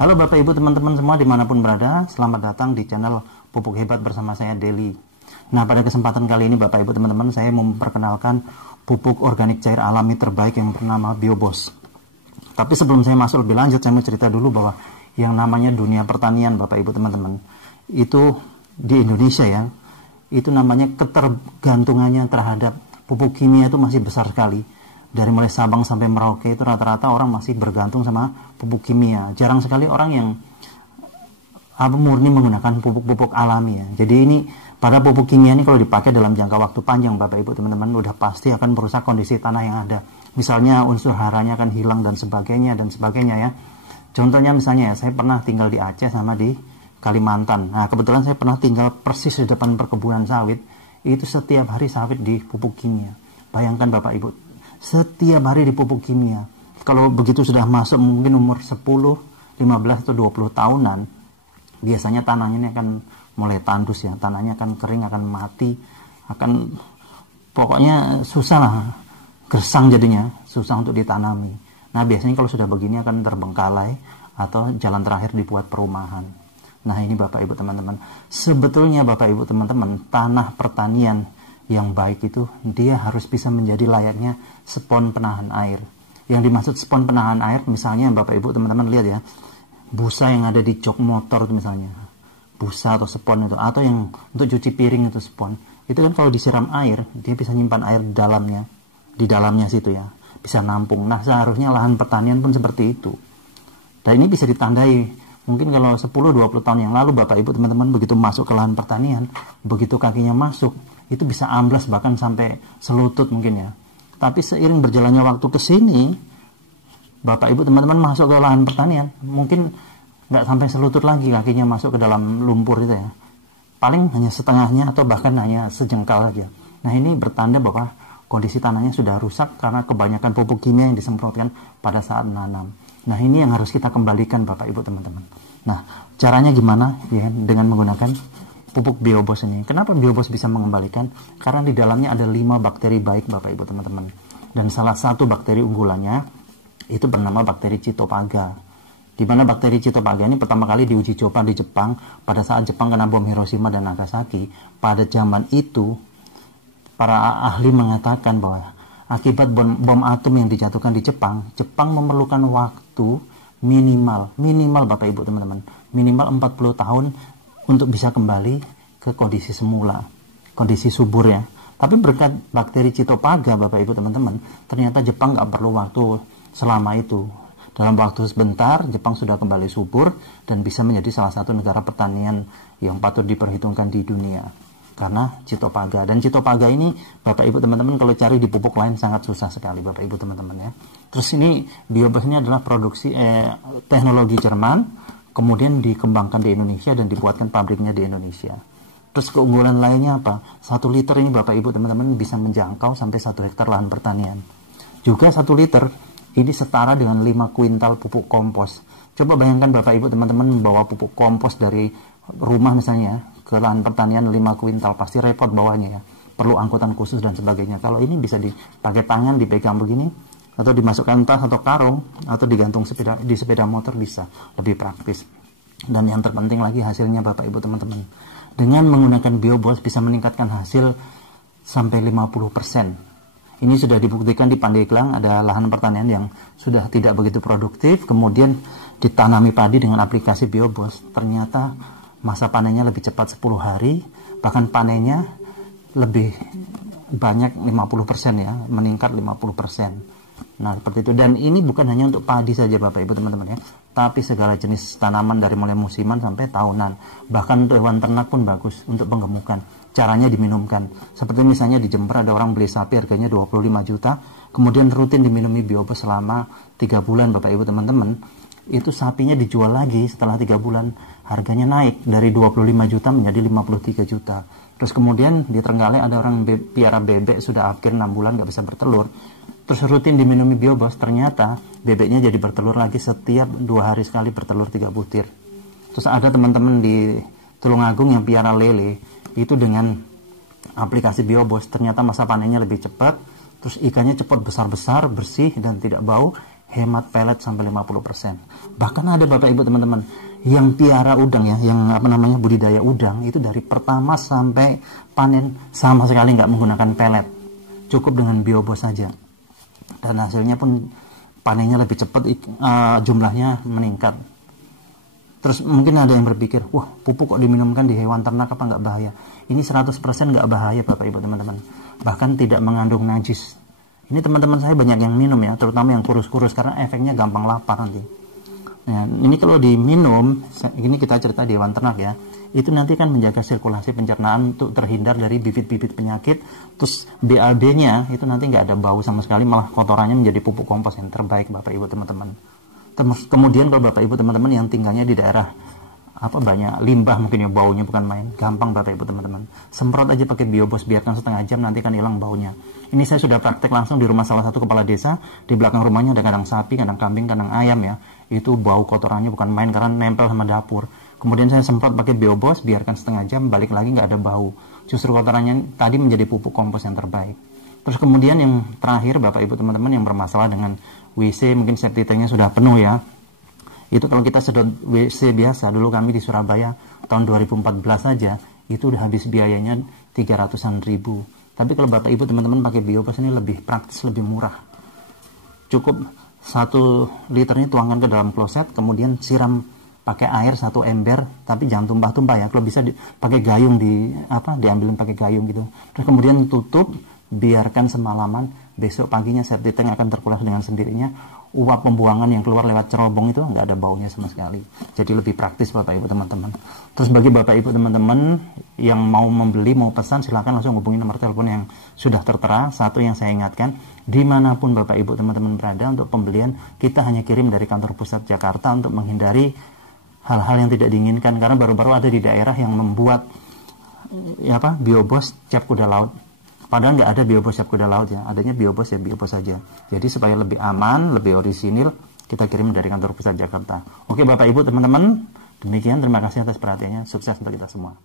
Halo Bapak Ibu teman-teman semua dimanapun berada, selamat datang di channel Pupuk Hebat bersama saya Deli. Nah, pada kesempatan kali ini Bapak Ibu teman-teman, saya memperkenalkan pupuk organik cair alami terbaik yang bernama Biobos. Tapi sebelum saya masuk lebih lanjut, saya mau cerita dulu bahwa yang namanya dunia pertanian Bapak Ibu teman-teman, itu di Indonesia ya, itu namanya ketergantungannya terhadap pupuk kimia itu masih besar sekali. Dari mulai Sabang sampai Merauke itu rata-rata orang masih bergantung sama pupuk kimia. Jarang sekali orang yang murni menggunakan pupuk-pupuk alami ya. Jadi ini pada pupuk kimia ini kalau dipakai dalam jangka waktu panjang Bapak Ibu teman-teman, udah pasti akan merusak kondisi tanah yang ada. Misalnya unsur haranya akan hilang dan sebagainya ya. Contohnya misalnya ya, saya pernah tinggal di Aceh sama di Kalimantan. Nah, kebetulan saya pernah tinggal persis di depan perkebunan sawit. Itu setiap hari sawit di pupuk kimia. Bayangkan Bapak Ibu, setiap hari di pupuk kimia. Kalau begitu sudah masuk mungkin umur 10, 15 atau 20 tahunan, biasanya tanahnya ini akan mulai tandus ya. Tanahnya akan kering, akan mati, akan pokoknya susah lah, gersang jadinya, susah untuk ditanami. Nah, biasanya kalau sudah begini akan terbengkalai atau jalan terakhir dibuat perumahan. Nah, ini Bapak Ibu teman-teman, sebetulnya Bapak Ibu teman-teman, tanah pertanian yang baik itu dia harus bisa menjadi layaknya spon penahan air. Yang dimaksud spon penahan air, misalnya Bapak Ibu teman-teman lihat ya, busa yang ada di jok motor itu misalnya, busa atau spon itu, atau yang untuk cuci piring itu spon, itu kan kalau disiram air dia bisa nyimpan air di dalamnya situ ya, bisa nampung. Nah, seharusnya lahan pertanian pun seperti itu. Dan ini bisa ditandai, mungkin kalau 10-20 tahun yang lalu Bapak Ibu teman-teman begitu masuk ke lahan pertanian, begitu kakinya masuk, itu bisa amblas bahkan sampai selutut mungkin ya. Tapi seiring berjalannya waktu ke sini, Bapak Ibu teman-teman masuk ke lahan pertanian, mungkin nggak sampai selutut lagi kakinya masuk ke dalam lumpur itu ya. Paling hanya setengahnya atau bahkan hanya sejengkal saja. Nah, ini bertanda bahwa kondisi tanahnya sudah rusak karena kebanyakan pupuk kimia yang disemprotkan pada saat menanam. Nah, ini yang harus kita kembalikan Bapak Ibu teman-teman. Nah, caranya gimana ya, dengan menggunakan pupuk Biobos ini. Kenapa Biobos bisa mengembalikan? Karena di dalamnya ada 5 bakteri baik Bapak Ibu teman-teman. Dan salah satu bakteri unggulannya itu bernama bakteri Cytophaga. Di mana bakteri Cytophaga ini pertama kali diuji coba di Jepang pada saat Jepang kena bom Hiroshima dan Nagasaki. Pada zaman itu para ahli mengatakan bahwa akibat bom atom yang dijatuhkan di Jepang memerlukan waktu minimal Bapak Ibu teman-teman, minimal 40 tahun untuk bisa kembali ke kondisi semula, kondisi subur ya. Tapi berkat bakteri Cytophaga Bapak Ibu teman-teman, ternyata Jepang nggak perlu waktu selama itu. Dalam waktu sebentar Jepang sudah kembali subur dan bisa menjadi salah satu negara pertanian yang patut diperhitungkan di dunia karena Cytophaga. Dan Cytophaga ini Bapak Ibu teman-teman kalau cari di pupuk lain sangat susah sekali Bapak Ibu teman-teman ya. Terus ini Biobos ini adalah produksi teknologi Jerman, kemudian dikembangkan di Indonesia dan dibuatkan pabriknya di Indonesia. Terus keunggulan lainnya apa? 1 liter ini Bapak Ibu teman-teman bisa menjangkau sampai 1 hektar lahan pertanian. Juga 1 liter ini setara dengan 5 kuintal pupuk kompos. Coba bayangkan Bapak Ibu teman-teman membawa pupuk kompos dari rumah misalnya ke lahan pertanian 5 kuintal, pasti repot bawahnya ya. Perlu angkutan khusus dan sebagainya. Kalau ini bisa dipakai tangan, dipegang begini, atau dimasukkan tas atau karung, atau digantung di sepeda motor, bisa lebih praktis. Dan yang terpenting lagi hasilnya Bapak Ibu teman-teman, dengan menggunakan Biobos bisa meningkatkan hasil sampai 50%. Ini sudah dibuktikan di Pandeglang, ada lahan pertanian yang sudah tidak begitu produktif, kemudian ditanami padi dengan aplikasi Biobos, ternyata masa panennya lebih cepat 10 hari, bahkan panennya lebih banyak 50% ya, meningkat 50%. Nah, seperti itu. Dan ini bukan hanya untuk padi saja Bapak Ibu teman-teman ya, tapi segala jenis tanaman dari mulai musiman sampai tahunan. Bahkan untuk hewan ternak pun bagus untuk penggemukan. Caranya diminumkan. Seperti misalnya di Jember ada orang beli sapi harganya 25 juta, kemudian rutin diminumi Biobos selama 3 bulan Bapak Ibu teman-teman. Itu sapinya dijual lagi setelah 3 bulan, harganya naik dari 25 juta menjadi 53 juta. Terus kemudian di Trenggalek ada orang piara bebek sudah akhir 6 bulan nggak bisa bertelur. Terus rutin diminumi Biobos, ternyata bebeknya jadi bertelur lagi setiap 2 hari sekali, bertelur 3 butir. Terus ada teman-teman di Tulungagung yang piara lele, itu dengan aplikasi Biobos ternyata masa panennya lebih cepat, terus ikannya cepat besar-besar, bersih dan tidak bau. hemat pelet sampai 50%. Bahkan ada Bapak Ibu teman-teman yang piara udang ya, yang budidaya udang itu dari pertama sampai panen sama sekali nggak menggunakan pelet, cukup dengan biobos saja, dan hasilnya pun panennya lebih cepat, jumlahnya meningkat. Terus mungkin ada yang berpikir, wah pupuk kok diminumkan di hewan ternak, apa nggak bahaya? Ini 100% nggak bahaya Bapak Ibu teman-teman, bahkan tidak mengandung najis. Ini teman-teman saya banyak yang minum ya, terutama yang kurus-kurus, karena efeknya gampang lapar nanti. Nah, ini kalau diminum, ini kita cerita di hewan ternak ya, itu nanti kan menjaga sirkulasi pencernaan untuk terhindar dari bibit-bibit penyakit. Terus BAB-nya itu nanti nggak ada bau sama sekali, malah kotorannya menjadi pupuk kompos yang terbaik Bapak Ibu teman-teman. Kemudian kalau Bapak Ibu teman-teman yang tinggalnya di daerah banyak limbah, mungkin ya baunya bukan main, gampang Bapak Ibu teman-teman, semprot aja pakai biobos, biarkan setengah jam, nanti kan hilang baunya. Ini saya sudah praktek langsung di rumah salah satu kepala desa. Di belakang rumahnya ada kandang sapi, kandang kambing, kandang ayam ya, itu bau kotorannya bukan main karena nempel sama dapur. Kemudian saya semprot pakai biobos, biarkan setengah jam, balik lagi nggak ada bau, justru kotorannya tadi menjadi pupuk kompos yang terbaik. Terus kemudian yang terakhir Bapak Ibu teman-teman yang bermasalah dengan WC, mungkin septic tanknya sudah penuh ya, itu kalau kita sedot WC biasa, dulu kami di Surabaya tahun 2014 saja itu udah habis biayanya 300-an ribu. Tapi kalau Bapak Ibu teman-teman pakai biobos ini lebih praktis, lebih murah. Cukup 1 liternya tuangkan ke dalam kloset, kemudian siram pakai air 1 ember, tapi jangan tumpah-tumpah ya. Kalau bisa pakai gayung, diambilin pakai gayung gitu. Terus kemudian tutup, biarkan semalaman, besok paginya septic tank akan terkulas dengan sendirinya. Uap pembuangan yang keluar lewat cerobong itu nggak ada baunya sama sekali. Jadi lebih praktis Bapak Ibu teman-teman. Terus bagi Bapak Ibu teman-teman yang mau membeli, mau pesan, silakan langsung hubungi nomor telepon yang sudah tertera. Satu yang saya ingatkan, dimanapun Bapak Ibu teman-teman berada, untuk pembelian kita hanya kirim dari kantor pusat Jakarta untuk menghindari hal-hal yang tidak diinginkan. Karena baru-baru ada di daerah yang membuat biobos cap kuda laut. Padahal nggak ada biobos cap kuda laut ya, adanya biobos ya biobos saja. Jadi supaya lebih aman, lebih orisinil, kita kirim dari kantor pusat Jakarta. Oke Bapak Ibu teman-teman, demikian, terima kasih atas perhatiannya, sukses untuk kita semua.